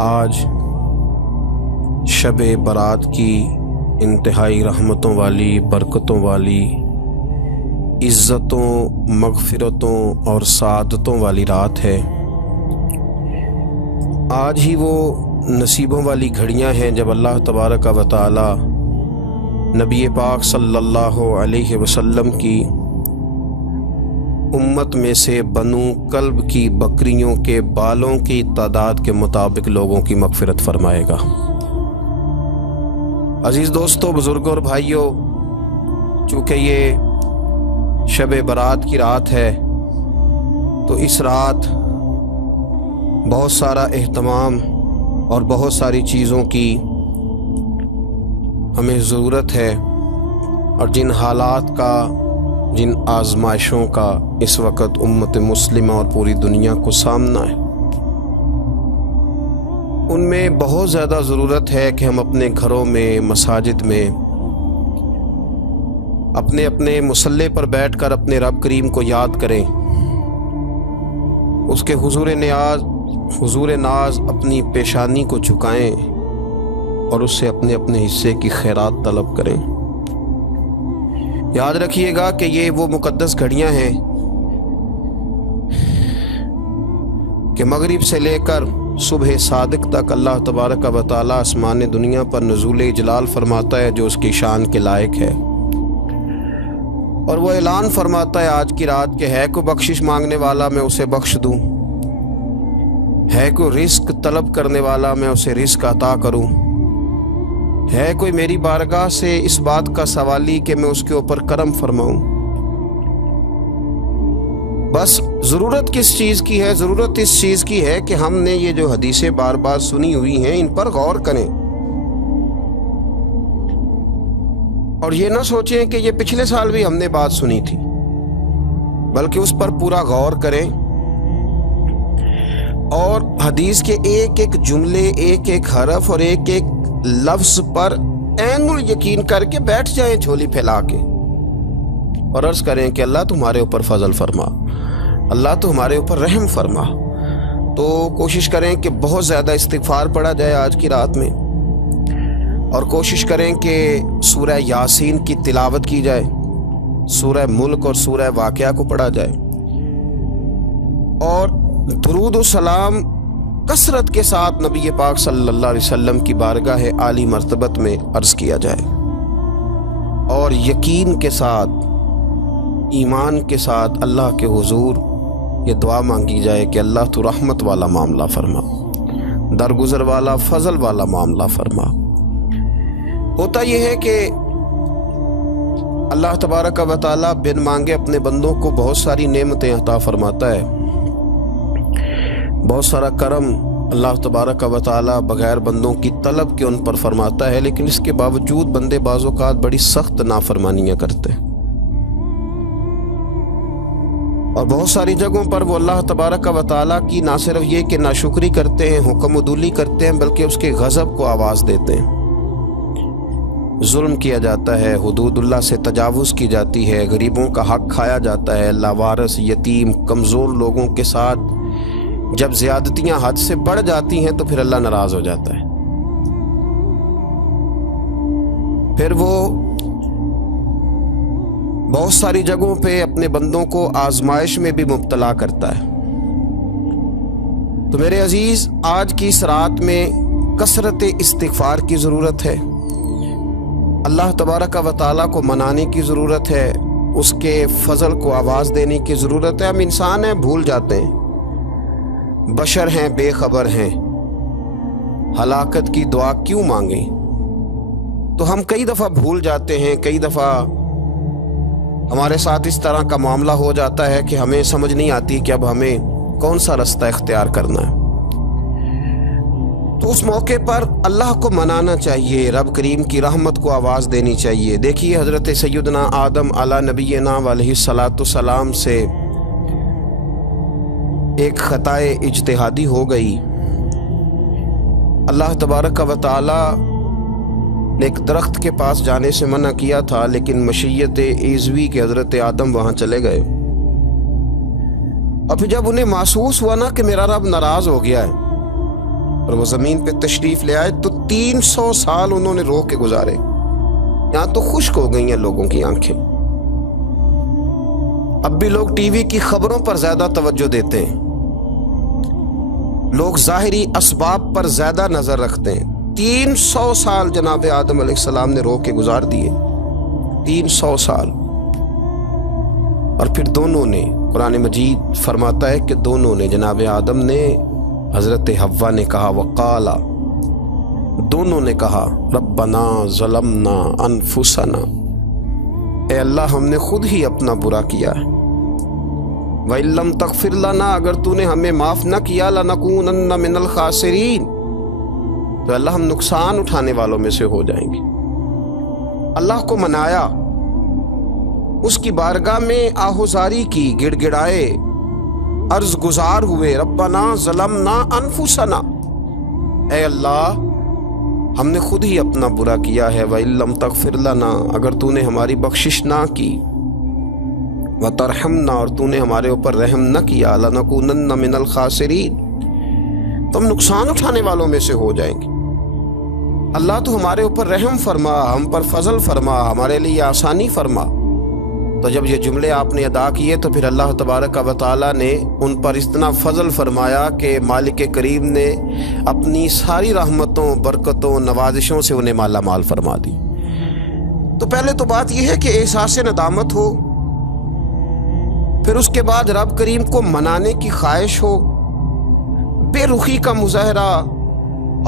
آج شب برات کی انتہائی رحمتوں والی، برکتوں والی، عزتوں، مغفرتوں اور سعادتوں والی رات ہے۔ آج ہی وہ نصیبوں والی گھڑیاں ہیں جب اللہ تبارک و تعالی نبی پاک صلی اللہ علیہ وسلم کی امت میں سے بنو کلب کی بکریوں کے بالوں کی تعداد کے مطابق لوگوں کی مغفرت فرمائے گا۔ عزیز دوستو، بزرگوں اور بھائیوں، چونکہ یہ شب برات کی رات ہے تو اس رات بہت سارا اہتمام اور بہت ساری چیزوں کی ہمیں ضرورت ہے، اور جن حالات کا، جن آزمائشوں کا اس وقت امت مسلمہ اور پوری دنیا کو سامنا ہے، ان میں بہت زیادہ ضرورت ہے کہ ہم اپنے گھروں میں، مساجد میں، اپنے اپنے مصلی پر بیٹھ کر اپنے رب کریم کو یاد کریں، اس کے حضور ناز اپنی پیشانی کو جھکائیں اور اس سے اپنے اپنے حصے کی خیرات طلب کریں۔ یاد رکھیے گا کہ یہ وہ مقدس گھڑیاں ہیں کہ مغرب سے لے کر صبح صادق تک اللہ تبارک و تعالی آسمان دنیا پر نزول اجلال فرماتا ہے جو اس کی شان کے لائق ہے، اور وہ اعلان فرماتا ہے آج کی رات کہ ہے کوئی بخشش مانگنے والا میں اسے بخش دوں، ہے کوئی رزق طلب کرنے والا میں اسے رزق عطا کروں، ہے کوئی میری بارگاہ سے اس بات کا سوالی کہ میں اس کے اوپر کرم فرماؤں۔ بس ضرورت کس چیز کی ہے؟ ضرورت اس چیز کی ہے کہ ہم نے یہ جو حدیثیں بار بار سنی ہوئی ہیں ان پر غور کریں، اور یہ نہ سوچیں کہ یہ پچھلے سال بھی ہم نے بات سنی تھی، بلکہ اس پر پورا غور کریں اور حدیث کے ایک ایک جملے، ایک ایک حرف اور ایک ایک لفظ پر عین یقین کر کے بیٹھ جائیں جھولی پھیلا کے، اور عرض کریں کہ اللہ تمہارے اوپر فضل فرما، اللہ تو ہمارے اوپر رحم فرما۔ تو کوشش کریں کہ بہت زیادہ استغفار پڑھا جائے آج کی رات میں، اور کوشش کریں کہ سورہ یاسین کی تلاوت کی جائے، سورہ ملک اور سورہ واقعہ کو پڑھا جائے، اور درود و سلام کثرت کے ساتھ نبی پاک صلی اللہ علیہ وسلم کی بارگاہ عالی مرتبت میں عرض کیا جائے، اور یقین کے ساتھ، ایمان کے ساتھ اللہ کے حضور یہ دعا مانگی جائے کہ اللہ تو رحمت والا معاملہ فرما، درگزر والا، فضل والا معاملہ فرما۔ ہوتا یہ ہے کہ اللہ تبارک و تعالی بن مانگے اپنے بندوں کو بہت ساری نعمتیں عطا فرماتا ہے، بہت سارا کرم اللہ تبارک و تعالی بغیر بندوں کی طلب کے ان پر فرماتا ہے، لیکن اس کے باوجود بندے بعض اوقات بڑی سخت نافرمانیاں کرتے ہیں، اور بہت ساری جگہوں پر وہ اللہ تبارک و تعالی کی نہ صرف یہ کہ ناشکری کرتے ہیں، حکم عدولی کرتے ہیں، بلکہ اس کے غضب کو آواز دیتے ہیں، ظلم کیا جاتا ہے، حدود اللہ سے تجاوز کی جاتی ہے، غریبوں کا حق کھایا جاتا ہے، لاوارث، یتیم، کمزور لوگوں کے ساتھ جب زیادتیاں حد سے بڑھ جاتی ہیں تو پھر اللہ ناراض ہو جاتا ہے، پھر وہ بہت ساری جگہوں پہ اپنے بندوں کو آزمائش میں بھی مبتلا کرتا ہے۔ تو میرے عزیز، آج کی اس رات میں کثرت استغفار کی ضرورت ہے، اللہ تبارک و تعالیٰ کو منانے کی ضرورت ہے، اس کے فضل کو آواز دینے کی ضرورت ہے۔ ہم انسان ہیں، بھول جاتے ہیں، بشر ہیں، بے خبر ہیں، ہلاکت کی دعا کیوں مانگیں؟ تو ہم کئی دفعہ بھول جاتے ہیں، کئی دفعہ ہمارے ساتھ اس طرح کا معاملہ ہو جاتا ہے کہ ہمیں سمجھ نہیں آتی کہ اب ہمیں کون سا رستہ اختیار کرنا ہے۔ تو اس موقع پر اللہ کو منانا چاہیے، رب کریم کی رحمت کو آواز دینی چاہیے۔ دیکھیے حضرت سیدنا آدم علی نبینا علیہ الصلاۃ والسلام سے ایک خطائے اجتہادی ہو گئی، اللہ تبارک و تعالی نے ایک درخت کے پاس جانے سے منع کیا تھا، لیکن مشیت عیزوی کے حضرت آدم وہاں چلے گئے، اور پھر جب انہیں محسوس ہوا نا کہ میرا رب ناراض ہو گیا ہے، اور وہ زمین پہ تشریف لے آئے تو 300 سال انہوں نے رو کے گزارے. یہاں تو خشک ہو گئی ہیں لوگوں کی آنکھیں. اب بھی لوگ ٹی وی کی خبروں پر زیادہ توجہ دیتے ہیں, لوگ ظاہری اسباب پر زیادہ نظر رکھتے ہیں. 300 سال جناب آدم علیہ السلام نے رو کے گزار دیے, 300 سال. اور پھر دونوں نے, قرآن مجید فرماتا ہے کہ دونوں نے, جناب آدم نے, حضرت حوا نے کہا, وقالا, دونوں نے کہا, ربنا ظلمنا انفسنا, اے اللہ ہم نے خود ہی اپنا برا کیا ہے. وَإِن لَّمْ تَغْفِرْ لَنَا, اگر تو نے ہمیں معاف نہ کیا, لَنَكُونَنَّ مِنَ الْخَاسِرِينَ, تو اللہ ہم نقصان اٹھانے والوں میں سے ہو جائیں گے. اللہ کو منایا, اس کی بارگاہ میں آہوزاری کی, گڑ گڑائے, عرض گزار ہوئے, ربنا ظلمنا انفسنا, اے اللہ ہم نے خود ہی اپنا برا کیا ہے. وَإِن لَّمْ تَغْفِرْ لَنَا, اگر تو نے ہماری بخشش نہ کی, وَتَرْحَمْنَا, اور تو نے ہمارے اوپر رحم نہ کیا, لَنَكُونَنَّ مِنَ الْخَاسِرِينَ, تو ہم نقصان اٹھانے والوں میں سے ہو جائیں گے. اللہ تو ہمارے اوپر رحم فرما, ہم پر فضل فرما, ہمارے لیے آسانی فرما. تو جب یہ جملے آپ نے ادا کیے تو پھر اللہ تبارک و تعالیٰ نے ان پر اتنا فضل فرمایا کہ مالک کریم نے اپنی ساری رحمتوں, برکتوں, نوازشوں سے انہیں مالا مال فرما دی. تو پہلے تو بات یہ ہے کہ احساس ندامت ہو, پھر اس کے بعد رب کریم کو منانے کی خواہش ہو, بے رخی کا مظاہرہ,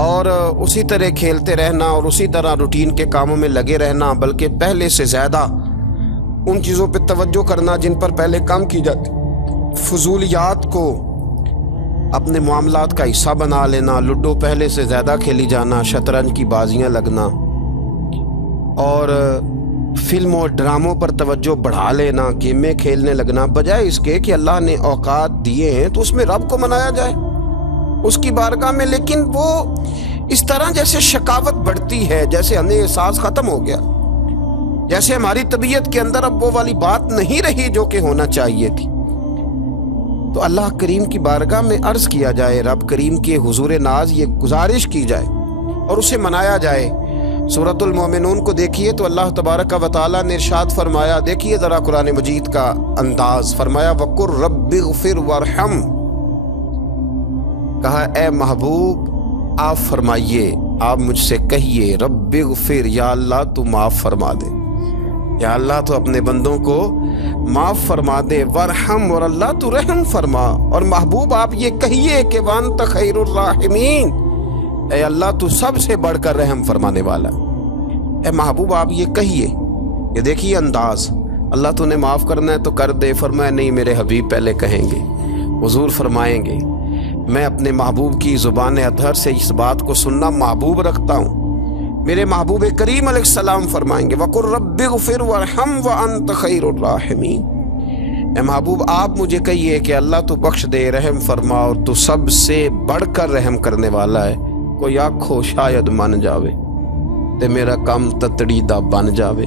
اور اسی طرح کھیلتے رہنا اور اسی طرح روٹین کے کاموں میں لگے رہنا, بلکہ پہلے سے زیادہ ان چیزوں پہ توجہ کرنا جن پر پہلے کام کی جاتی, فضولیات کو اپنے معاملات کا حصہ بنا لینا, لوڈو پہلے سے زیادہ کھیلی جانا, شطرنج کی بازیاں لگنا, اور فلموں اور ڈراموں پر توجہ بڑھا لینا, گیمیں کھیلنے لگنا, بجائے اس کے کہ اللہ نے اوقات دیے ہیں تو اس میں رب کو منایا جائے اس کی بارگاہ میں. لیکن وہ اس طرح جیسے شکاوت بڑھتی ہے, جیسے ہمیں احساس ختم ہو گیا, جیسے ہماری طبیعت کے اندر اب وہ والی بات نہیں رہی جو کہ ہونا چاہیے تھی. تو اللہ کریم کی بارگاہ میں عرض کیا جائے, رب کریم کے حضور ناز یہ گزارش کی جائے اور اسے منایا جائے. سورۃ المومنون کو دیکھیے تو اللہ تبارک و تعالیٰ نے ارشاد فرمایا, دیکھیے ذرا قرآن مجید کا انداز, فرمایا وَقُلْ رَبِّ اغْفِرْ وَارْحَمْ, کہا اے محبوب آپ فرمائیے, آپ مجھ سے کہیے, رب اغفر, یا اللہ تو معاف فرما دے, یا اللہ تو اپنے بندوں کو معاف فرما دے, ورحم, اور اللہ تو رحم فرما. اور محبوب آپ یہ کہیے کہ وانت خیر الراحمین, اے اللہ تو سب سے بڑھ کر رحم فرمانے والا. اے محبوب آپ یہ کہیے. یہ دیکھیے انداز, اللہ تو نے معاف کرنا ہے تو کر دے, فرمایا نہیں میرے حبیب پہلے کہیں گے, حضور فرمائیں گے, میں اپنے محبوب کی زبان اطہر سے اس بات کو سننا محبوب رکھتا ہوں. میرے محبوب کریم علیہ السلام فرمائیں گے وَقُلْ رَبِّ اغْفِرْ وَارْحَمْ وَأَنْتَ خَيْرُ الرَّاحِمِينَ. اے محبوب آپ مجھے کہیے کہ اللہ تو بخش دے, رحم فرما, اور تو سب سے بڑھ کر رحم کرنے والا ہے. کوئی آنکھو شاید من جاوے تے میرا کام تتڑی دا بن جاوے.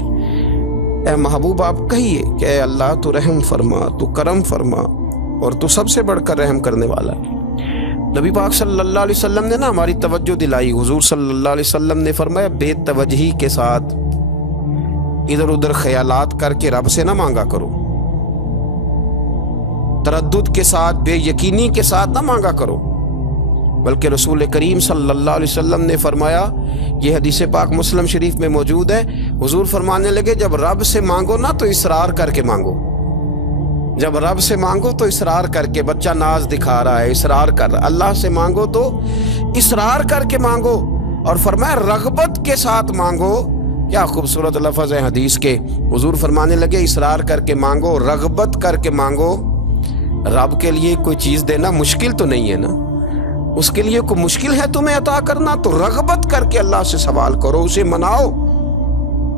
اے محبوب آپ کہیے کہ اے اللہ تو رحم فرما, تو کرم فرما, اور تو سب سے بڑھ کر رحم کرنے والا ہے. نبی پاک صلی اللہ علیہ وسلم نے نا ہماری توجہ دلائی. حضور صلی اللہ علیہ وسلم نے فرمایا بے توجہی کے ساتھ ادھر ادھر خیالات کر کے رب سے نہ مانگا کرو, تردد کے ساتھ, بے یقینی کے ساتھ نہ مانگا کرو, بلکہ رسول کریم صلی اللہ علیہ وسلم نے فرمایا, یہ حدیث پاک مسلم شریف میں موجود ہے, حضور فرمانے لگے جب رب سے مانگو نا تو اصرار کر کے مانگو, جب رب سے مانگو تو اصرار کر کے, بچہ ناز دکھا رہا ہے اصرار کر رہا, اللہ سے مانگو تو اصرار کر کے مانگو, اور فرمایا رغبت کے ساتھ مانگو. کیا خوبصورت لفظ ہے حدیث کے. حضور فرمانے لگے اصرار کر کے مانگو, رغبت کر کے مانگو. رب کے لیے کوئی چیز دینا مشکل تو نہیں ہے نا, اس کے لیے کوئی مشکل ہے تمہیں عطا کرنا, تو رغبت کر کے اللہ سے سوال کرو, اسے مناؤ.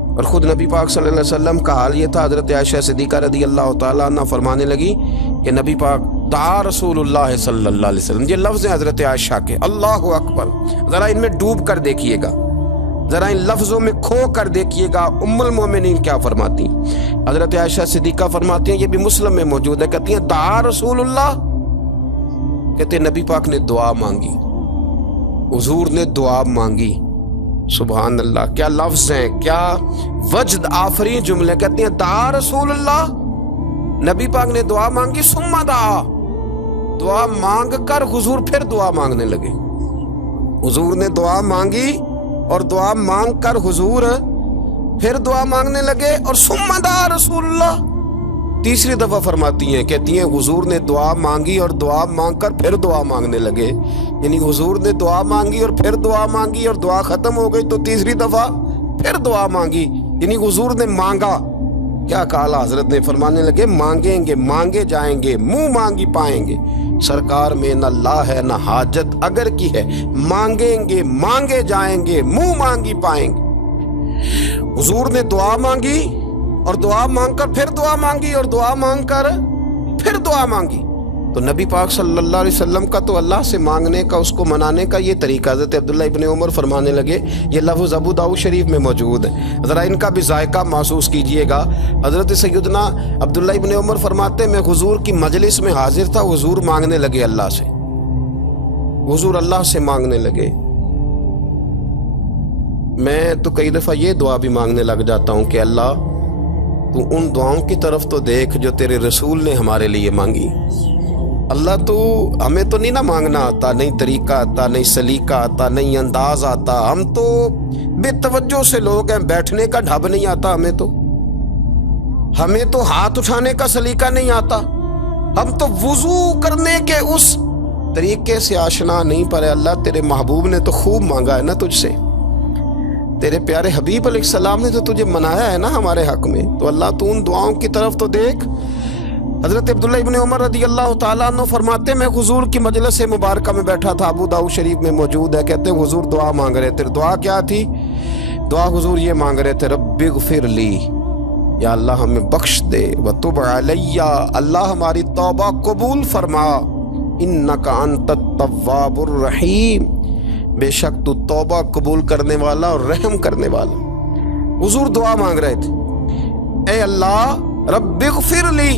اور خود نبی پاک صلی اللہ علیہ وسلم کا حال یہ تھا. حضرت عائشہ صدیقہ رضی اللہ تعالیٰ عنہ فرمانے لگی کہ نبی پاک دعا رسول اللہ صلی اللہ علیہ وسلم, یہ لفظ ہیں حضرت عائشہ کے, اللہ اکبر. ذرا ان میں ڈوب کر دیکھیے گا, ذرا ان لفظوں میں کھو کر دیکھیے گا ام المومنین کیا فرماتی. حضرت عائشہ صدیقہ فرماتی ہیں, یہ بھی مسلم میں موجود ہے, کہتی ہیں دعا رسول اللہ, کہتے ہیں نبی پاک نے دعا مانگی. حضور نے دعا مانگی. سبحان اللہ، کیا لفظ ہیں، کیا وجد آفرین جملے. کہتے ہیں دعا رسول اللہ، نبی پاک نے دعا مانگی. ثم دعا، دعا مانگ کر حضور پھر دعا مانگنے لگے. حضور نے دعا مانگی اور دعا مانگ کر حضور پھر دعا مانگنے لگے. اور ثم دعا رسول اللہ تیسری دفعہ فرماتی ہیں، کہتی ہیں حضور نے دعا مانگی اور دعا مانگ کر پھر دعا مانگنے لگے. یعنی حضور نے دعا مانگی اور پھر دعا مانگی اور دعا ختم ہو گئی تو تیسری دفعہ پھر دعا مانگی. یعنی حضور نے مانگا. کیا کہا حضرت نے؟ فرمانے لگے مانگیں گے مانگے جائیں گے، منہ مانگی پائیں گے. سرکار میں نہ لا ہے نہ حاجت اگر کی ہے، مانگیں گے مانگے جائیں گے، منہ مانگی پائیں گے. حضور نے دعا مانگی اور دعا مانگ کر پھر دعا مانگی اور دعا مانگ کر پھر دعا مانگی. تو نبی پاک صلی اللہ علیہ وسلم کا تو اللہ سے مانگنے کا، اس کو منانے کا یہ طریقہ. حضرت عبداللہ ابن عمر فرمانے لگے، یہ لفظ ابو داؤد شریف میں موجود ہے، ذرا ان کا بھی ذائقہ محسوس کیجئے گا. حضرت سیدنا عبداللہ ابن عمر فرماتے میں حضور کی مجلس میں حاضر تھا، حضور مانگنے لگے اللہ سے، حضور اللہ سے مانگنے لگے. میں تو کئی دفعہ یہ دعا بھی مانگنے لگ جاتا ہوں کہ اللہ تو ان دعاؤں کی طرف تو دیکھ جو تیرے رسول نے ہمارے لیے مانگی. اللہ تو ہمیں تو نہیں نہ مانگنا آتا، نہیں طریقہ آتا، نہیں سلیقہ آتا، نہیں انداز آتا. ہم تو بے توجہ سے لوگ ہیں، بیٹھنے کا ڈھب نہیں آتا ہمیں تو ہاتھ اٹھانے کا سلیقہ نہیں آتا. ہم تو وضو کرنے کے اس طریقے سے آشنا نہیں. پر اللہ تیرے محبوب نے تو خوب مانگا ہے نا تجھ سے، تیرے پیارے حبیب علیہ السلام نے تو تجھے منایا ہے نا ہمارے حق میں. تو اللہ تو ان دعاؤں کی طرف تو دیکھ. حضرت عبداللہ ابن عمر رضی اللہ تعالیٰ عنہ فرماتے میں حضور کی مجلس مبارکہ میں بیٹھا تھا، ابو داؤد شریف میں موجود ہے. کہتے ہیں حضور دعا مانگ رہے تھے. دعا کیا تھی؟ دعا حضور یہ مانگ رہے تھے، رب اغفر لی، یا اللہ ہمیں بخش دے، وتب علی، اللہ ہماری توبہ قبول فرما، انک انت التواب الرحیم، بے شک تو توبہ قبول کرنے والا اور رحم کرنے والا. حضور دعا مانگ رہے تھے، اے اللہ رب اغفر لی،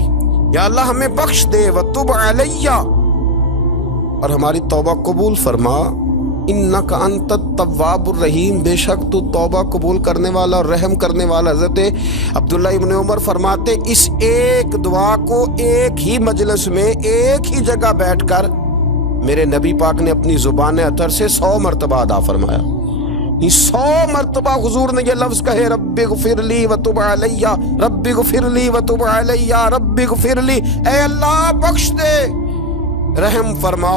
یا اللہ ہمیں بخش دے، وتب علی، اور ہماری توبہ قبول فرما، انک انت التواب الرحیم، بے شک تو توبہ قبول کرنے والا اور رحم کرنے والا. حضرت عبداللہ ابن عمر فرماتے اس ایک دعا کو ایک ہی مجلس میں ایک ہی جگہ بیٹھ کر میرے نبی پاک نے اپنی زبان اطہر سے 100 مرتبہ ادا فرمایا. 100 مرتبہ حضور نے یہ لفظ کہے، رب اغفر لی وتب علی، رب اغفر لی وتب علی، رب اغفر لی، اے اللہ بخش دے، رحم فرما،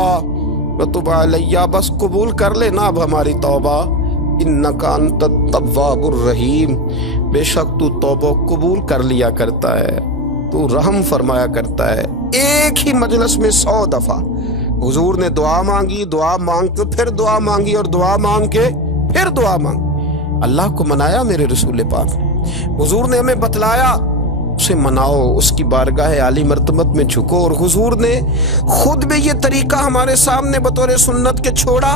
وتب علی، بس قبول کر لے نا اب ہماری توبہ، انک انت التواب الرحیم، بے شک تو توبہ قبول کر لیا کرتا ہے، تو رحم فرمایا کرتا ہے. ایک ہی مجلس میں 100 دفعہ حضور نے دعا مانگی، دعا مانگ کے پھر دعا مانگی اور دعا مانگ کے پھر دعا مانگ. اللہ کو منایا میرے رسول پاک. حضور نے ہمیں بتلایا اسے مناؤ، اس کی بارگاہ عالی مرتبت میں جھکو. اور حضور نے خود بھی یہ طریقہ ہمارے سامنے بطور سنت کے چھوڑا،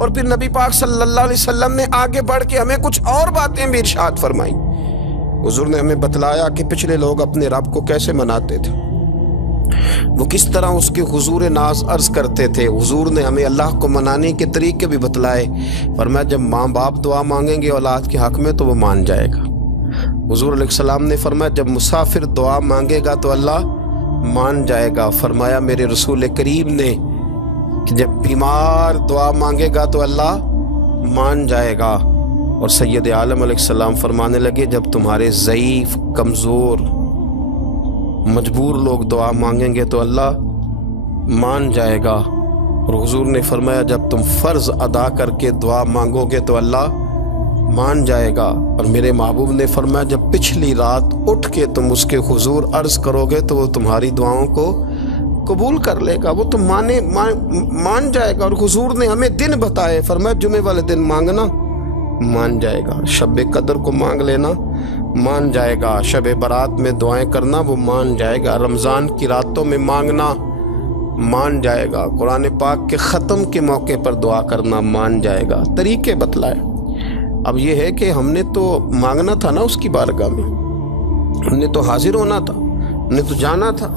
اور پھر نبی پاک صلی اللہ علیہ وسلم نے آگے بڑھ کے ہمیں کچھ اور باتیں بھی ارشاد فرمائی. حضور نے ہمیں بتلایا کہ پچھلے لوگ اپنے رب کو کیسے مناتے تھے، وہ کس طرح اس کے حضور ناز عرض کرتے تھے. حضور نے ہمیں اللہ کو منانے کے طریقے بھی بتلائے. فرمایا جب ماں باپ دعا مانگیں گے اولاد کے حق میں تو وہ مان جائے گا. حضور علیہ السلام نے فرمایا جب مسافر دعا مانگے گا تو اللہ مان جائے گا. فرمایا میرے رسول کریم نے کہ جب بیمار دعا مانگے گا تو اللہ مان جائے گا. اور سید عالم علیہ السلام فرمانے لگے جب تمہارے ضعیف، کمزور، مجبور لوگ دعا مانگیں گے تو اللہ مان جائے گا. اور حضور نے فرمایا جب تم فرض ادا کر کے دعا مانگو گے تو اللہ مان جائے گا. اور میرے محبوب نے فرمایا جب پچھلی رات اٹھ کے تم اس کے حضور عرض کرو گے تو وہ تمہاری دعاؤں کو قبول کر لے گا، وہ تو مان جائے گا. اور حضور نے ہمیں دن بتائے، فرمایا جمعے والے دن مانگنا مان جائے گا، شب قدر کو مانگ لینا مان جائے گا، شب برات میں دعائیں کرنا وہ مان جائے گا، رمضان کی راتوں میں مانگنا مان جائے گا، قرآن پاک کے ختم کے موقع پر دعا کرنا مان جائے گا. طریقے بتلائے. اب یہ ہے کہ ہم نے تو مانگنا تھا نا اس کی بارگاہ میں، ہم نے تو حاضر ہونا تھا، ہم نے تو جانا تھا.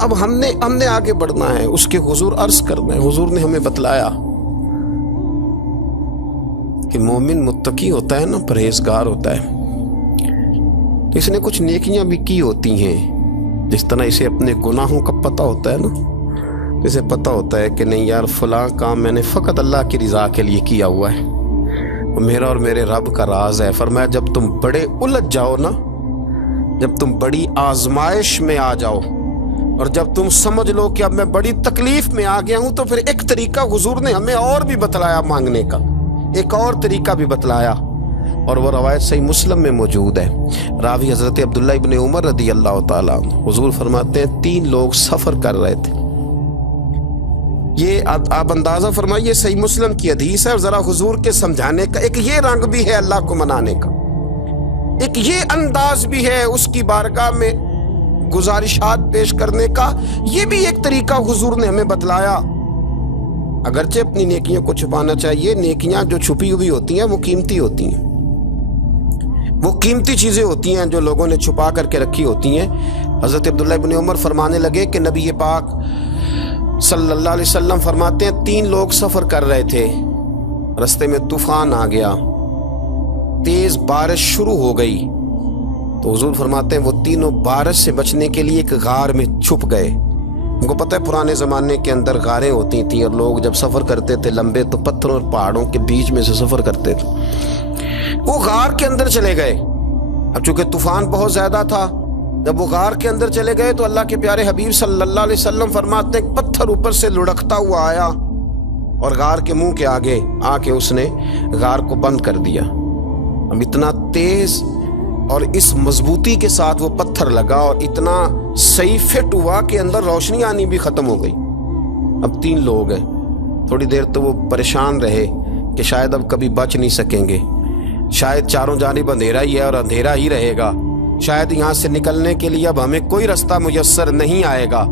اب ہم نے آگے بڑھنا ہے، اس کے حضور عرض کرنا ہے. حضور نے ہمیں بتلایا کہ مومن متقی ہوتا ہے نا، پرہیزگار ہوتا ہے، تو اس نے کچھ نیکیاں بھی کی ہوتی ہیں، جس طرح اسے اپنے گناہوں کا پتہ ہوتا ہے نا، اسے پتہ ہوتا ہے کہ نہیں یار فلاں کام میں نے فقط اللہ کی رضا کے لیے کیا ہوا ہے، وہ میرا اور میرے رب کا راز ہے۔ فرمایا جب تم بڑے الجھ جاؤ نا، جب تم بڑی آزمائش میں آ جاؤ اور جب تم سمجھ لو کہ اب میں بڑی تکلیف میں آ گیا ہوں، تو پھر ایک طریقہ حضور نے ہمیں اور بھی بتلایا مانگنے کا، ایک اور طریقہ بھی بتلایا، اور وہ روایت صحیح مسلم میں موجود ہے۔ راوی حضرت عبداللہ ابن عمر رضی اللہ تعالیٰ عنہ، حضور فرماتے ہیں 3 لوگ سفر کر رہے تھے۔ یہ آپ اندازہ فرمائیے، صحیح مسلم کی حدیث ہے، اور ذرا حضور کے سمجھانے کا ایک یہ رنگ بھی ہے اللہ کو منانے کا، ایک یہ انداز بھی ہے اس کی بارگاہ میں گزارشات پیش کرنے کا، یہ بھی ایک طریقہ حضور نے ہمیں بتلایا۔ اگرچہ اپنی نیکیوں کو چھپانا چاہیے، نیکیاں جو چھپی ہوئی ہوتی ہیں وہ قیمتی ہوتی ہیں، وہ قیمتی چیزیں ہوتی ہیں جو لوگوں نے چھپا کر کے رکھی ہوتی ہیں۔ حضرت عبداللہ ابن عمر فرمانے لگے کہ نبی پاک صلی اللہ علیہ وسلم فرماتے ہیں 3 لوگ سفر کر رہے تھے، رستے میں طوفان آ گیا، تیز بارش شروع ہو گئی، تو حضور فرماتے ہیں وہ تینوں بارش سے بچنے کے لیے ایک غار میں چھپ گئے۔ ان کو پتہ ہے پرانے زمانے کے اندر غاریں ہوتی تھیں، اور لوگ جب سفر کرتے تھے لمبے تو پتھروں اور پہاڑوں کے بیچ میں سے سفر کرتے تھے۔ وہ غار کے اندر چلے گئے، اب چونکہ طوفان بہت زیادہ تھا، جب وہ غار کے اندر چلے گئے تو اللہ کے پیارے حبیب صلی اللہ علیہ وسلم فرماتے ہیں پتھر اوپر سے لڑکتا ہوا آیا اور غار کے منہ کے آگے آ کے اس نے غار کو بند کر دیا۔ اب اتنا تیز اور اس مضبوطی کے ساتھ وہ پتھر لگا اور اتنا صحیح فٹ ہوا کہ اندر روشنی آنی بھی ختم ہو گئی۔ اب 3 لوگ ہیں، تھوڑی دیر تو وہ پریشان رہے کہ شاید اب کبھی بچ نہیں سکیں گے، شاید چاروں جانب اندھیرا ہی ہے اور اندھیرا ہی رہے گا، شاید یہاں سے نکلنے کے لیے اب ہمیں کوئی رستہ میسر نہیں آئے گا۔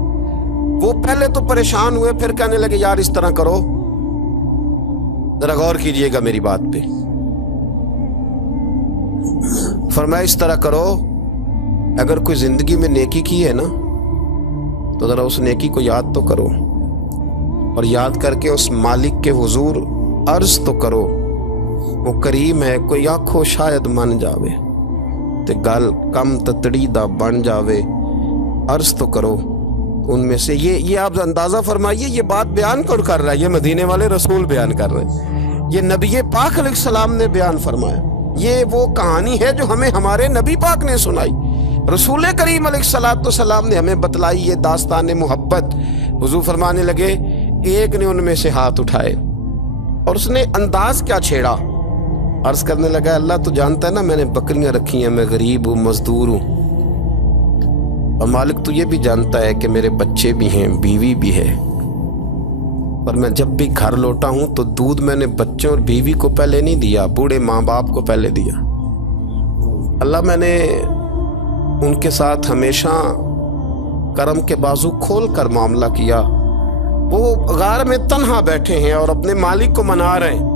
وہ پہلے تو پریشان ہوئے، پھر کہنے لگے یار اس طرح کرو، ذرا غور کیجئے گا میری بات پہ۔ فرمایا اس طرح کرو، اگر کوئی زندگی میں نیکی کی ہے نا تو ذرا اس نیکی کو یاد تو کرو، اور یاد کر کے اس مالک کے حضور عرض تو کرو، وہ کریم ہے، کوئی آنکھو شاید من جاوے تے گل کم تتڑی دا بن جاوے، عرض تو کرو۔ ان میں سے یہ آپ اندازہ فرمائیے، یہ بات بیان کون کر رہا ہے؟ یہ مدینے والے رسول بیان کر رہے ہیں، یہ نبی پاک علیہ السلام نے بیان فرمایا، یہ وہ کہانی ہے جو ہمیں ہمارے نبی پاک نے سنائی، رسول کریم علیہ السلام نے ہمیں بتلائی، یہ داستان محبت۔ حضور فرمانے لگے ایک نے ان میں سے ہاتھ اٹھائے اور اس نے انداز کیا چھیڑا، عرض کرنے لگا اللہ تو جانتا ہے نا میں نے بکریاں رکھی ہیں، میں غریب ہوں، مزدور ہوں، اور مالک تو یہ بھی جانتا ہے کہ میرے بچے بھی ہیں، بیوی بھی ہے، اور میں جب بھی گھر لوٹا ہوں تو دودھ میں نے بچوں اور بیوی کو پہلے نہیں دیا، بوڑھے ماں باپ کو پہلے دیا۔ اللہ میں نے ان کے ساتھ ہمیشہ کرم کے بازو کھول کر معاملہ کیا، وہ غار میں تنہا بیٹھے ہیں اور اپنے مالک کو منا رہے ہیں۔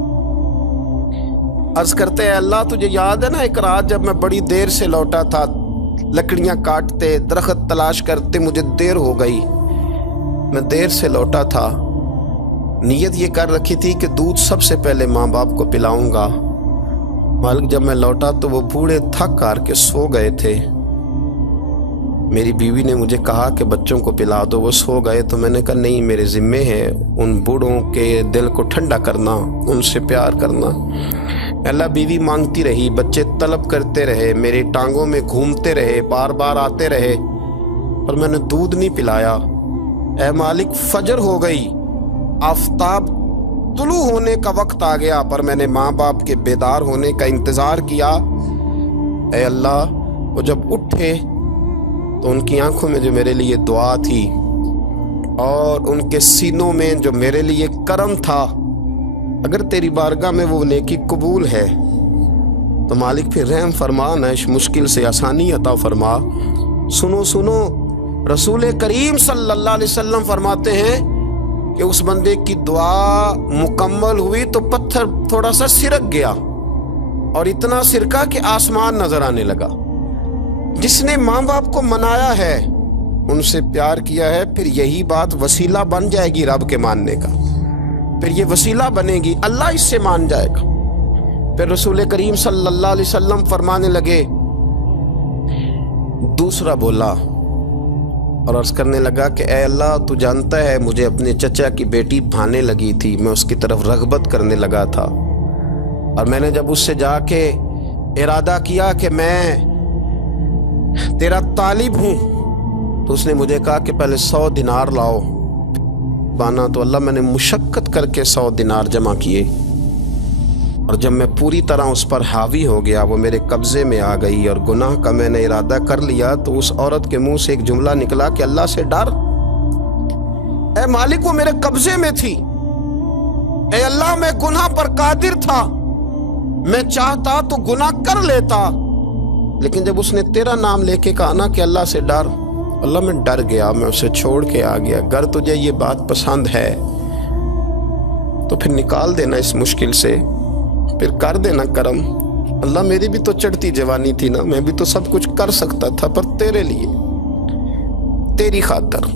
عرض کرتے ہیں اللہ تجھے یاد ہے نا ایک رات جب میں بڑی دیر سے لوٹا تھا، لکڑیاں کاٹتے، درخت تلاش کرتے، مجھے دیر ہو گئی، میں دیر سے لوٹا تھا، نیت یہ کر رکھی تھی کہ دودھ سب سے پہلے ماں باپ کو پلاؤں گا، مالک جب میں لوٹا تو وہ بوڑھے تھک کر کے سو گئے تھے، میری بیوی نے مجھے کہا کہ بچوں کو پلا دو، وہ سو گئے، تو میں نے کہا نہیں میرے ذمے ہے ان بوڑھوں کے دل کو ٹھنڈا کرنا، ان سے پیار کرنا۔ اللہ بیوی مانگتی رہی، بچے طلب کرتے رہے، میری ٹانگوں میں گھومتے رہے، بار بار آتے رہے، اور میں نے دودھ نہیں پلایا۔ اے مالک فجر ہو گئی، آفتاب طلوع ہونے کا وقت آ گیا، پر میں نے ماں باپ کے بیدار ہونے کا انتظار کیا۔ اے اللہ وہ جب اٹھے تو ان کی آنکھوں میں جو میرے لیے دعا تھی اور ان کے سینوں میں جو میرے لیے کرم تھا، اگر تیری بارگاہ میں وہ نیکی قبول ہے تو مالک پھر رحم فرما، نہ اس مشکل سے آسانی عطا فرما۔ سنو سنو، رسول کریم صلی اللہ علیہ وسلم فرماتے ہیں کہ اس بندے کی دعا مکمل ہوئی تو پتھر تھوڑا سا سرک گیا، اور اتنا سرکا کہ آسمان نظر آنے لگا۔ جس نے ماں باپ کو منایا ہے، ان سے پیار کیا ہے، پھر یہی بات وسیلہ بن جائے گی رب کے ماننے کا، پھر یہ وسیلہ بنے گی، اللہ اس سے مان جائے گا۔ پھر رسول کریم صلی اللہ علیہ وسلم فرمانے لگے، دوسرا بولا اور عرض کرنے لگا کہ اے اللہ تو جانتا ہے مجھے اپنے چچا کی بیٹی بھانے لگی تھی، میں اس کی طرف رغبت کرنے لگا تھا، اور میں نے جب اس سے جا کے ارادہ کیا کہ میں تیرا طالب ہوں تو اس نے مجھے کہا کہ پہلے 100 دینار لاؤ بانا، تو اللہ میں نے مشقت کر کے 100 دینار جمع کیے، اور جب میں پوری طرح اس پر حاوی ہو گیا، وہ میرے قبضے میں آ گئی اور گناہ کا میں نے ارادہ کر لیا، تو اس عورت کے منہ سے ایک جملہ نکلا کہ اللہ سے ڈر، اے مالک وہ میرے قبضے میں تھی، اے اللہ میں گناہ پر قادر تھا، میں چاہتا تو گناہ کر لیتا، لیکن جب اس نے تیرا نام لے کے کہا نا کہ اللہ سے ڈر، اللہ میں ڈر گیا، میں اسے چھوڑ کے آ گیا۔ اگر تجھے یہ بات پسند ہے تو پھر نکال دینا اس مشکل سے، پھر کر دینا کرم، اللہ میری بھی تو چڑھتی جوانی تھی نا، میں بھی تو سب کچھ کر سکتا تھا، پر تیرے لیے، تیری خاطر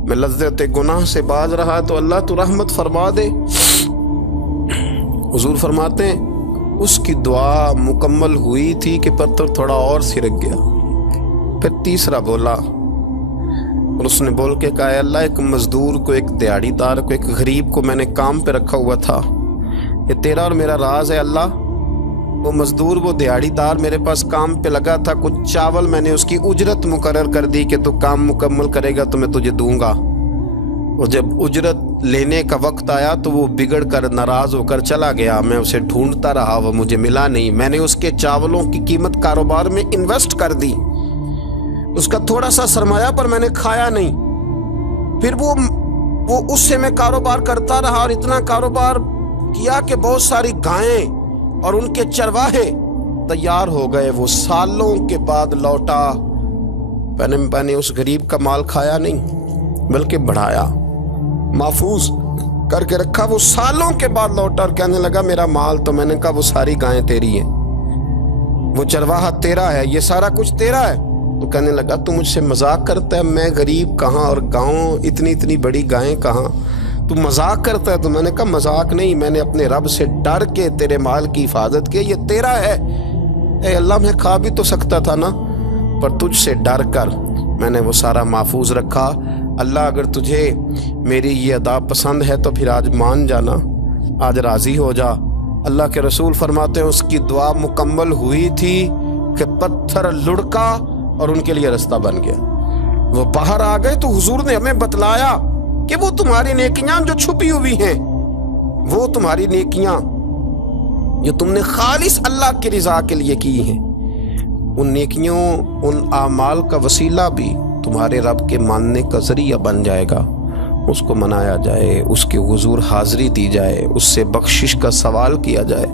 میں لذت گناہ سے باز رہا، تو اللہ تو رحمت فرما دے۔ حضور فرماتے ہیں اس کی دعا مکمل ہوئی تھی کہ پتھر تھوڑا اور سرک گیا۔ پھر تیسرا بولا اور اس نے بول کے کہا، اے اللہ ایک مزدور کو، ایک دیہڑی دار کو، ایک غریب کو میں نے کام پہ رکھا ہوا تھا، یہ تیرا اور میرا راز ہے اللہ، وہ مزدور وہ دیہڑی دار میرے پاس کام پہ لگا تھا، کچھ چاول میں نے اس کی اجرت مقرر کر دی کہ تو کام مکمل کرے گا تو میں تجھے دوں گا، اور جب اجرت لینے کا وقت آیا تو وہ بگڑ کر ناراض ہو کر چلا گیا، میں اسے ڈھونڈتا رہا، وہ مجھے ملا نہیں، میں نے اس کے چاولوں کی قیمت کاروبار میں انویسٹ کر دی، اس کا تھوڑا سا سرمایہ پر میں نے کھایا نہیں، پھر وہ اس سے میں کاروبار کرتا رہا اور اتنا کاروبار کیا کہ بہت ساری گائیں اور ان کے چرواہے تیار ہو گئے، وہ سالوں کے بعد لوٹا، میں نے اس غریب کا مال کھایا نہیں بلکہ بڑھایا، محفوظ کر کے رکھا، وہ سالوں کے بعد لوٹا اور کہنے لگا میرا مال، تو میں نے کہا وہ ساری گائیں تیری ہیں، وہ چرواہا تیرا ہے، یہ سارا کچھ تیرا ہے، تو کہنے لگا تو مجھ سے مذاق کرتا ہے، میں غریب کہاں اور گاؤں اتنی بڑی گائیں کہاں، تو مذاق کرتا ہے، تو میں نے کہا مذاق نہیں، میں نے اپنے رب سے ڈر کے تیرے مال کی حفاظت کی، یہ تیرا ہے، اے اللہ میں کھا بھی تو سکتا تھا نا، پر تجھ سے ڈر کر میں نے وہ سارا محفوظ رکھا۔ اللہ اگر تجھے میری یہ ادا پسند ہے تو پھر آج مان جانا، آج راضی ہو جا۔ اللہ کے رسول فرماتے ہیں اس کی دعا مکمل ہوئی تھی کہ پتھر لڑکا اور ان کے لیے رستہ بن گیا، وہ باہر آ گئے، تو حضور نے ہمیں بتلایا کہ وہ تمہاری نیکیاں جو چھپی ہوئی ہیں، وہ تمہاری نیکیاں جو تم نے خالص اللہ کی رضا کے لیے کی ہیں، ان نیکیوں، ان اعمال کا وسیلہ بھی تمہارے رب کے ماننے کا ذریعہ بن جائے گا، اس کو منایا جائے، اس کے حضور حاضری دی جائے، اس سے بخشش کا سوال کیا جائے،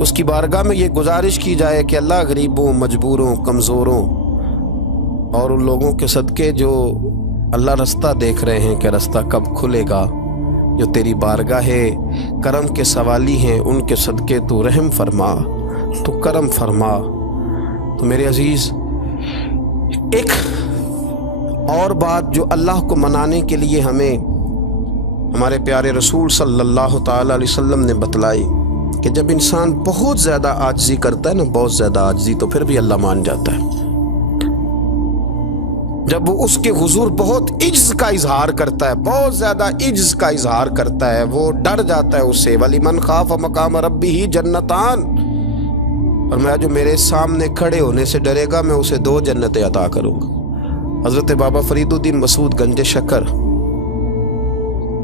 اس کی بارگاہ میں یہ گزارش کی جائے کہ اللہ غریبوں، مجبوروں، کمزوروں اور ان لوگوں کے صدقے جو اللہ رستہ دیکھ رہے ہیں کہ رستہ کب کھلے گا، جو تیری بارگاہ کرم کے سوالی ہیں، ان کے صدقے تو رحم فرما، تو کرم فرما۔ تو میرے عزیز، ایک اور بات جو اللہ کو منانے کے لیے ہمیں ہمارے پیارے رسول صلی اللہ تعالی علیہ وسلم نے بتلائی کہ جب انسان بہت زیادہ عاجزی کرتا ہے نا، بہت زیادہ عاجزی، تو پھر بھی اللہ مان جاتا ہے۔ جب وہ اس کے حضور بہت عجز کا اظہار کرتا ہے، بہت زیادہ عجز کا اظہار کرتا ہے، وہ ڈر جاتا ہے اس سے، وَلِمَنْ خَافَ مَقَامَ رَبِّهِ جَنَّتَانِ، اور میں جو میرے سامنے کھڑے ہونے سے ڈرے گا میں اسے 2 جنتیں عطا کروں گا۔ حضرت بابا فرید الدین مسعود گنج شکر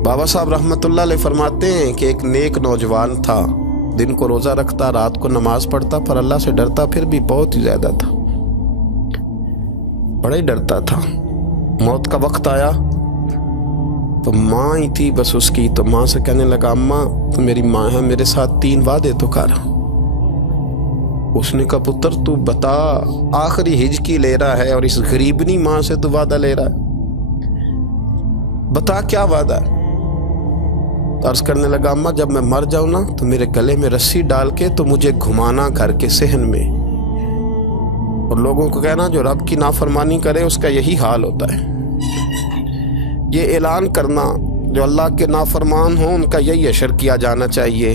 بابا صاحب رحمۃ اللہ علیہ فرماتے ہیں کہ ایک نیک نوجوان تھا، دن کو روزہ رکھتا، رات کو نماز پڑھتا، پر اللہ سے ڈرتا پھر بھی بہت ہی زیادہ تھا، بڑا ہی ڈرتا تھا۔ موت کا وقت آیا تو ماں ہی تھی بس اس کی، تو ماں سے کہنے لگا اماں تو میری ماں ہے، میرے ساتھ 3 وعدے تو کر۔ اس نے کہا پتر تو بتا، آخری ہجکی لے رہا ہے اور اس غریبنی ماں سے تو وعدہ لے رہا ہے، بتا کیا وعدہ ہے؟ عرض کرنے لگا اماں جب میں مر جاؤں نا تو میرے گلے میں رسی ڈال کے تو مجھے گھمانا گھر کے صحن میں، اور لوگوں کو کہنا جو رب کی نافرمانی کرے اس کا یہی حال ہوتا ہے۔ یہ اعلان کرنا جو اللہ کے نافرمان ہوں ان کا یہی اشر کیا جانا چاہیے،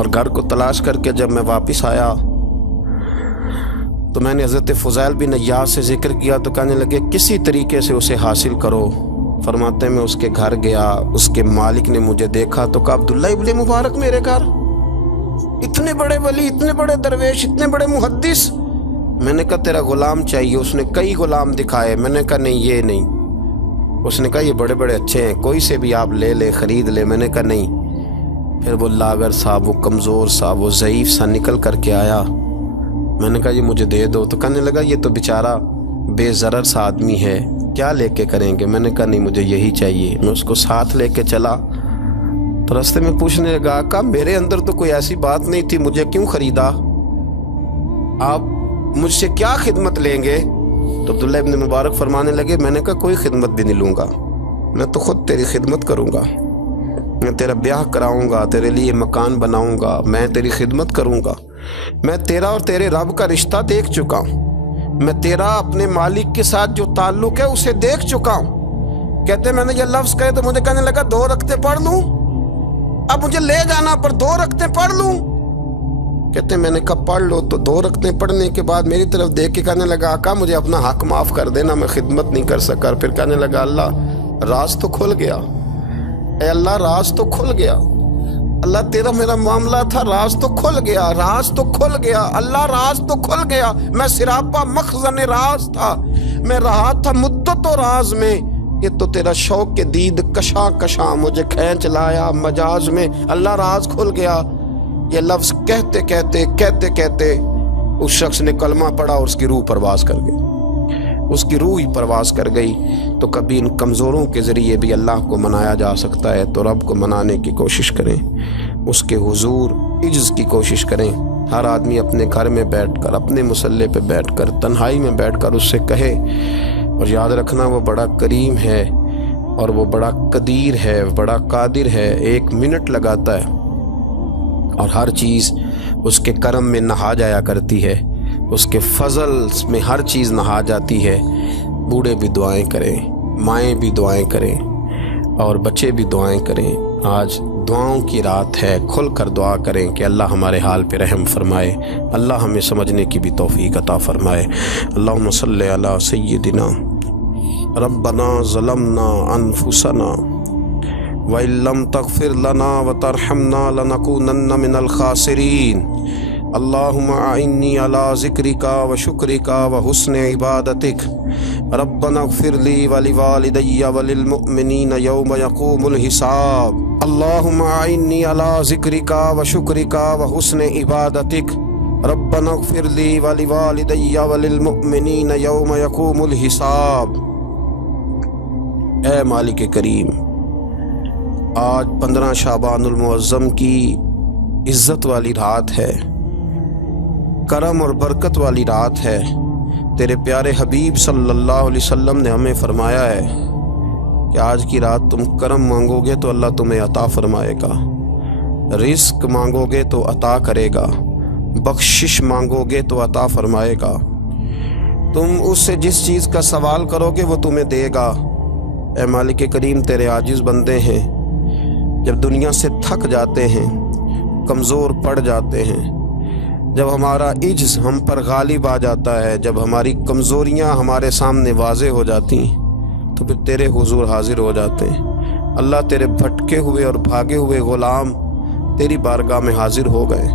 اور گھر کو تلاش کر کے جب میں واپس آیا تو میں نے حضرت فضیل بن عیاض سے ذکر کیا تو کہنے لگے کسی طریقے سے اسے حاصل کرو۔ فرماتے میں اس کے گھر گیا، اس کے مالک نے مجھے دیکھا تو کہا عبداللہ ابن مبارک میرے گھر، اتنے بڑے ولی، اتنے بڑے درویش، اتنے بڑے محدث۔ میں نے کہا تیرا غلام چاہیے۔ اس نے کئی غلام دکھائے، میں نے کہا نہیں یہ نہیں۔ اس نے کہا یہ بڑے بڑے اچھے ہیں، کوئی سے بھی آپ لے لے، خرید لے۔ میں نے کہا نہیں۔ پھر وہ لاغر سا، وہ کمزور سا، وہ ضعیف سا نکل کر کے آیا۔ میں نے کہا یہ مجھے دے دو، تو کہنے لگا یہ تو بیچارہ بے ضرر سا آدمی ہے، کیا لے کے کریں گے؟ میں نے کہا نہیں مجھے یہی چاہیے۔ میں اس کو ساتھ لے کے چلا تو راستے میں پوچھنے لگا آقا میرے اندر تو کوئی ایسی بات نہیں تھی، مجھے کیوں خریدا؟ آپ مجھ سے کیا خدمت لیں گے؟ تو عبداللہ ابن مبارک فرمانے لگے میں نے کہا کوئی خدمت بھی نہیں لوں گا، میں تو خود تیری خدمت کروں گا، میں تیرا بیاہ کراؤں گا، تیرے لیے مکان بناؤں گا، میں تیری خدمت کروں گا۔ میں تیرا اور تیرے رب کا رشتہ دیکھ چکا ہوں، میں تیرا اپنے مالک کے ساتھ جو تعلق ہے اسے دیکھ چکا ہوں۔ کہتے میں نے یہ لفظ کہے تو مجھے کہنے لگا 2 رکعتیں پڑھ لوں؟ اب مجھے لے جانا پر 2 رکعتیں پڑھ لوں؟ کہتے میں نے کہا پڑھ لو۔ تو 2 رکعتیں پڑھنے کے بعد میری طرف دیکھ کے کہنے لگا آقا مجھے اپنا حق معاف کر دینا، میں خدمت نہیں کر سکا۔ پھر کہنے لگا اللہ راز تو کھل گیا، اے اللہ راز تو کھل گیا، اللہ تیرا میرا معاملہ تھا، راز تو کھل گیا، راز تو کھل گیا، اللہ راز تو کھل گیا۔ میں سراپا مخزن راز تھا، میں رہا تھا مدت و راز میں، یہ تو تیرا شوق کے دید کشاں کشاں مجھے کھینچ لایا مجاز میں، اللہ راز کھل گیا۔ یہ لفظ کہتے کہتے اس شخص نے کلمہ پڑھا اور اس کی روح پرواز کر گئی، اس کی روح ہی پرواز کر گئی۔ تو کبھی ان کمزوروں کے ذریعے بھی اللہ کو منایا جا سکتا ہے، تو رب کو منانے کی کوشش کریں، اس کے حضور عجز کی کوشش کریں۔ ہر آدمی اپنے گھر میں بیٹھ کر، اپنے مصلے پہ بیٹھ کر، تنہائی میں بیٹھ کر اس سے کہے، اور یاد رکھنا وہ بڑا کریم ہے اور وہ بڑا قدیر ہے، بڑا قادر ہے، 1 منٹ لگاتا ہے اور ہر چیز اس کے کرم میں نہا جایا کرتی ہے، اس کے فضل میں ہر چیز نہا جاتی ہے۔ بوڑھے بھی دعائیں کریں، مائیں بھی دعائیں کریں اور بچے بھی دعائیں کریں۔ آج دعاؤں کی رات ہے، کھل کر دعا کریں کہ اللہ ہمارے حال پہ رحم فرمائے، اللہ ہمیں سمجھنے کی بھی توفیق عطا فرمائے۔ اللہم صلی علی سیدنا ربنا ظلمنا انفسنا وَإِن لَّمْ تَغْفِرْ لَنَا وَتَرْحَمْنَا لَنَكُونَنَّ مِنَ الْخَاسِرِينَ اللهم أعني على ذكرك وشكرك وحسن عبادتك ربنا اغفر لي ولوالدي وللمؤمنين يوم يقوم الحساب اللهم أعني على ذكرك وشكرك وحسن عبادتك ربنا اغفر لي ولوالدي وللمؤمنين يوم يقوم الحساب۔ اے مالک کریم، آج 15 شعبان المعظم کی عزت والی رات ہے، کرم اور برکت والی رات ہے۔ تیرے پیارے حبیب صلی اللہ علیہ وسلم نے ہمیں فرمایا ہے کہ آج کی رات تم کرم مانگو گے تو اللہ تمہیں عطا فرمائے گا، رزق مانگو گے تو عطا کرے گا، بخشش مانگو گے تو عطا فرمائے گا، تم اس سے جس چیز کا سوال کرو گے وہ تمہیں دے گا۔ اے مالک کریم، تیرے عاجز بندے ہیں، جب دنیا سے تھک جاتے ہیں، کمزور پڑ جاتے ہیں، جب ہمارا عجز ہم پر غالب آ جاتا ہے، جب ہماری کمزوریاں ہمارے سامنے واضح ہو جاتی ہیں، تو پھر تیرے حضور حاضر ہو جاتے ہیں۔ اللہ تیرے بھٹکے ہوئے اور بھاگے ہوئے غلام تیری بارگاہ میں حاضر ہو گئے۔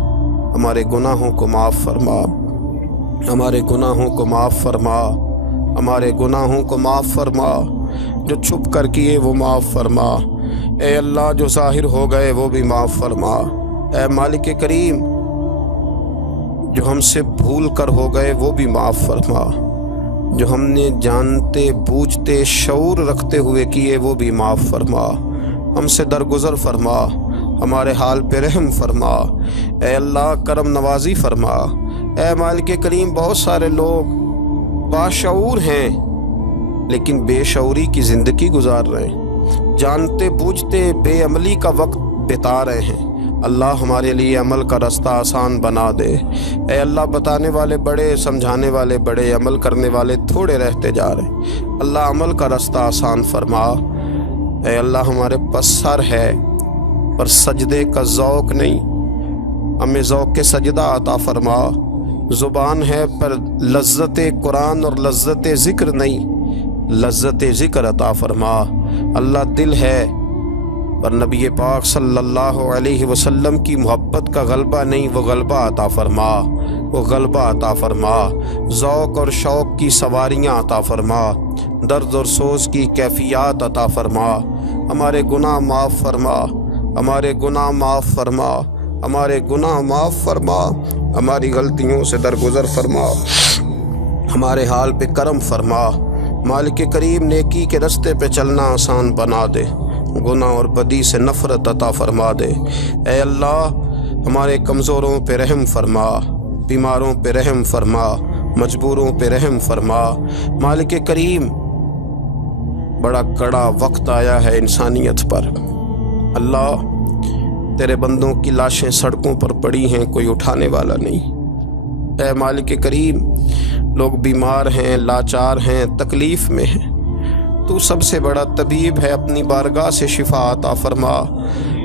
ہمارے گناہوں کو معاف فرما، ہمارے گناہوں کو معاف فرما، ہمارے گناہوں کو معاف فرما، جو چھپ کر کیے وہ معاف فرما، اے اللہ جو ظاہر ہو گئے وہ بھی معاف فرما۔ اے مالک کریم، جو ہم سے بھول کر ہو گئے وہ بھی معاف فرما، جو ہم نے جانتے بوجھتے شعور رکھتے ہوئے کیے وہ بھی معاف فرما، ہم سے درگزر فرما، ہمارے حال پہ رحم فرما، اے اللہ کرم نوازی فرما۔ اے مالک کریم، بہت سارے لوگ باشعور ہیں لیکن بے شعوری کی زندگی گزار رہے ہیں، جانتے بوجھتے بے عملی کا وقت بتا رہے ہیں۔ اللہ ہمارے لیے عمل کا رستہ آسان بنا دے۔ اے اللہ، بتانے والے بڑے، سمجھانے والے بڑے، عمل کرنے والے تھوڑے رہتے جا رہے ہیں۔ اللہ عمل کا رستہ آسان فرما۔ اے اللہ، ہمارے پاس سر ہے پر سجدے کا ذوق نہیں، ہمیں ذوق سجدہ عطا فرما۔ زبان ہے پر لذت قرآن اور لذت ذکر نہیں، لذت ذکر عطا فرما۔ اللہ دل ہے پر نبی پاک صلی اللہ علیہ وسلم کی محبت کا غلبہ نہیں، وہ غلبہ عطا فرما، وہ غلبہ عطا فرما۔ ذوق اور شوق کی سواریاں عطا فرما، درد اور سوز کی کیفیات عطا فرما۔ ہمارے گناہ معاف فرما، ہمارے گناہ معاف فرما، ہمارے گناہ معاف فرما، ہماری غلطیوں سے درگزر فرما، ہمارے حال پہ کرم فرما۔ مالک کریم نیکی کے رستے پہ چلنا آسان بنا دے، گناہ اور بدی سے نفرت عطا فرما دے۔ اے اللہ ہمارے کمزوروں پہ رحم فرما، بیماروں پہ رحم فرما، مجبوروں پہ رحم فرما۔ مالک کریم بڑا کڑا وقت آیا ہے انسانیت پر، اللہ تیرے بندوں کی لاشیں سڑکوں پر پڑی ہیں، کوئی اٹھانے والا نہیں۔ اے مالک کریم لوگ بیمار ہیں، لاچار ہیں، تکلیف میں ہیں، تو سب سے بڑا طبیب ہے، اپنی بارگاہ سے شفا عطا فرما،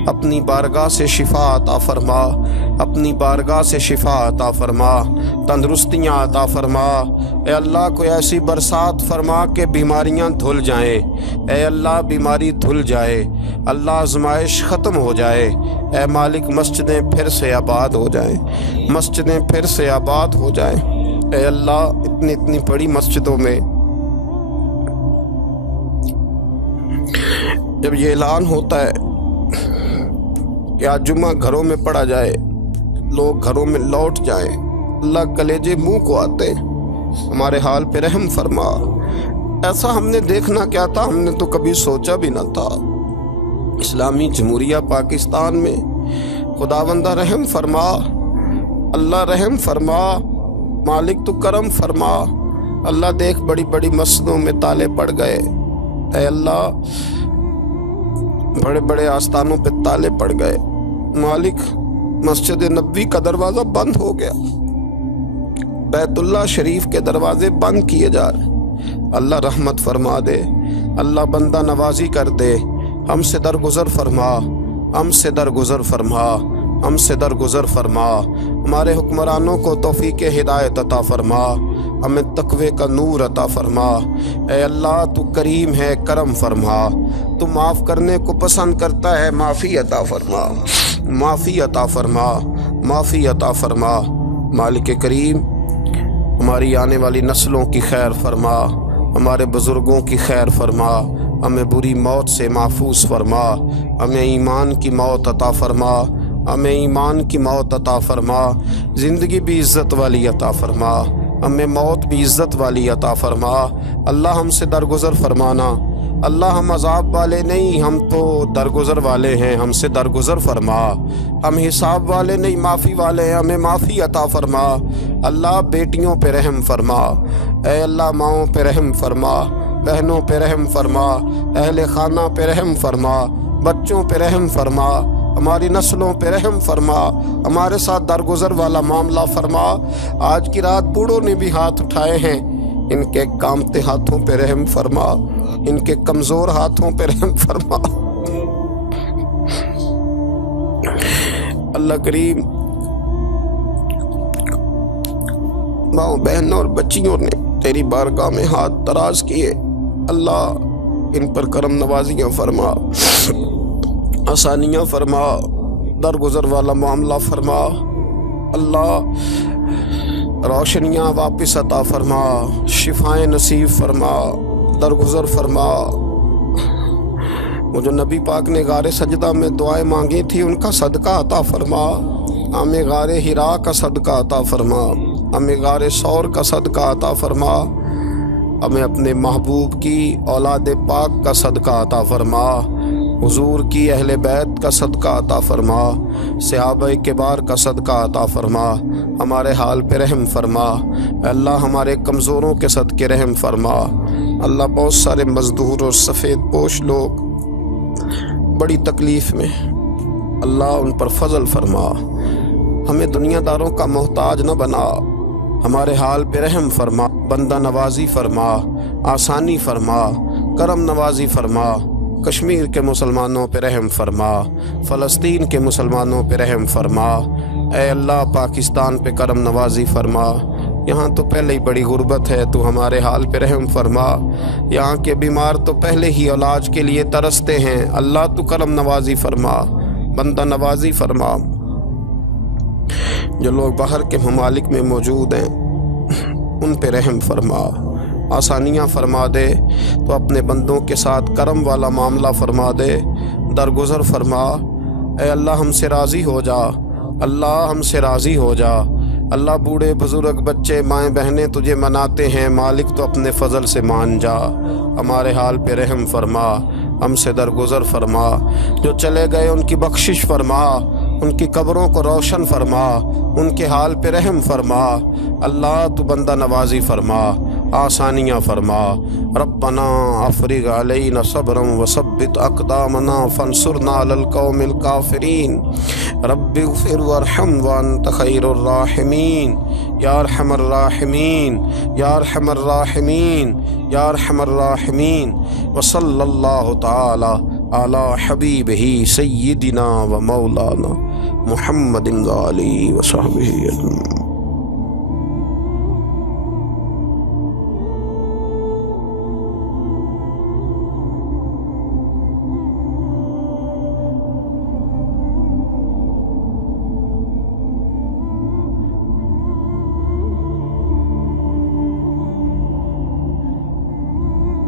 اپنی بارگاہ سے شفا عطا فرما، اپنی بارگاہ سے شفا عطا فرما، تندرستیاں عطا فرما۔ اے اللہ کوئی ایسی برسات فرما کہ بیماریاں دھل جائیں، اے اللہ بیماری دھل جائے، اللہ آزمائش ختم ہو جائے۔ اے مالک مسجدیں پھر سے آباد ہو جائیں، مسجدیں پھر سے آباد ہو جائیں۔ اے اللہ اتنی بڑی مسجدوں میں جب یہ اعلان ہوتا ہے کہ آج جمعہ گھروں میں پڑھا جائے، لوگ گھروں میں لوٹ جائیں، اللہ کلیجے منہ کو آتے، ہمارے حال پہ رحم فرما۔ ایسا ہم نے دیکھنا کیا تھا، ہم نے تو کبھی سوچا بھی نہ تھا۔ اسلامی جمہوریہ پاکستان میں خداوندہ رحم فرما، اللہ رحم فرما، مالک تو کرم فرما۔ اللہ دیکھ بڑی بڑی مسجدوں میں تالے پڑ گئے، اے اللہ بڑے بڑے آستانوں پہ تالے پڑ گئے، مالک مسجد نبوی کا دروازہ بند ہو گیا، بیت اللہ شریف کے دروازے بند کیے جا رہے۔ اللہ رحمت فرما دے، اللہ بندہ نوازی کر دے، ہم سے درگزر فرما، ہم سے درگزر فرما، ہم سے درگزر فرما۔ ہمارے حکمرانوں کو توفیق ہدایت عطا فرما، ہمیں تقوی کا نور عطا فرما۔ اے اللہ تو کریم ہے، کرم فرما، تو معاف کرنے کو پسند کرتا ہے، معافی عطا فرما، معافی عطا فرما، معافی عطا فرما۔ مالک کریم ہماری آنے والی نسلوں کی خیر فرما، ہمارے بزرگوں کی خیر فرما، ہمیں بری موت سے محفوظ فرما، ہمیں ایمان کی موت عطا فرما، ہمیں ایمان کی موت عطا فرما، زندگی بھی عزت والی عطا فرما، ہمیں موت بھی عزت والی عطا فرما۔ اللہ ہم سے درگزر فرمانا، اللہ ہم عذاب والے نہیں، ہم تو درگزر والے ہیں، ہم سے درگزر فرما۔ ہم حساب والے نہیں، معافی والے ہیں، ہمیں معافی عطا فرما۔ اللہ بیٹیوں پہ رحم فرما، اے اللہ ماؤں پہ رحم فرما، بہنوں پہ رحم فرما، اہل خانہ پہ رحم فرما، بچوں پہ رحم فرما، ہماری نسلوں پہ رحم فرما، ہمارے ساتھ درگزر والا معاملہ فرما۔ آج کی رات بوڑھوں نے بھی ہاتھ اٹھائے ہیں، ان کے کامتے ہاتھوں پہ رحم فرما، ان کے کمزور ہاتھوں پہ رحم فرما۔ اللہ کریم ماؤں بہنوں اور بچیوں نے تیری بارگاہ میں ہاتھ دراز کیے، اللہ ان پر کرم نوازیاں فرما، آسانیاں فرما، درگزر والا معاملہ فرما۔ اللہ روشنیاں واپس عطا فرما، شفائیں نصیب فرما، درگزر فرما۔ وہ جو نبی پاک نے غار سجدہ میں دعائیں مانگی تھی ان کا صدقہ عطا فرما، ہمیں غار حرا کا صدقہ عطا فرما، ہمیں غار ثور کا صدقہ عطا فرما، ہمیں اپنے محبوب کی اولاد پاک کا صدقہ عطا فرما، حضور کی اہل بیت کا صدقہ عطا فرما، صحابہ کبار کا صدقہ عطا فرما، ہمارے حال پہ رحم فرما۔ اللہ ہمارے کمزوروں کے صدقے رحم فرما۔ اللہ بہت سارے مزدور اور سفید پوش لوگ بڑی تکلیف میں، اللہ ان پر فضل فرما، ہمیں دنیا داروں کا محتاج نہ بنا، ہمارے حال پہ رحم فرما، بندہ نوازی فرما، آسانی فرما، کرم نوازی فرما۔ کشمیر کے مسلمانوں پہ رحم فرما، فلسطین کے مسلمانوں پہ رحم فرما، اے اللہ پاکستان پہ کرم نوازی فرما، یہاں تو پہلے ہی بڑی غربت ہے، تو ہمارے حال پہ رحم فرما۔ یہاں کے بیمار تو پہلے ہی علاج کے لیے ترستے ہیں، اللہ تو کرم نوازی فرما، بندہ نوازی فرما۔ جو لوگ باہر کے ممالک میں موجود ہیں ان پہ رحم فرما، آسانیاں فرما دے، تو اپنے بندوں کے ساتھ کرم والا معاملہ فرما دے، درگزر فرما۔ اے اللہ ہم سے راضی ہو جا، اللہ ہم سے راضی ہو جا۔ اللہ بوڑھے بزرگ بچے مائیں بہنیں تجھے مناتے ہیں، مالک تو اپنے فضل سے مان جا، ہمارے حال پہ رحم فرما، ہم سے درگزر فرما۔ جو چلے گئے ان کی بخشش فرما، ان کی قبروں کو روشن فرما، ان کے حال پہ رحم فرما۔ اللہ تو بندہ نوازی فرما، آسانیاں فرما۔ ربنا افرغ علینا صبرا وثبت اقدامنا فانصرنا علی القوم الکافرین۔ رب اغفر وارحم وانت خیر الراحمین، یا ارحم الراحمین، یا ارحم الراحمین، یا ارحم الراحمین۔ وصلی اللہ تعالی علی حبیبہ سیدنا و مولانا محمد وآلہ وصحبہ اجمعین۔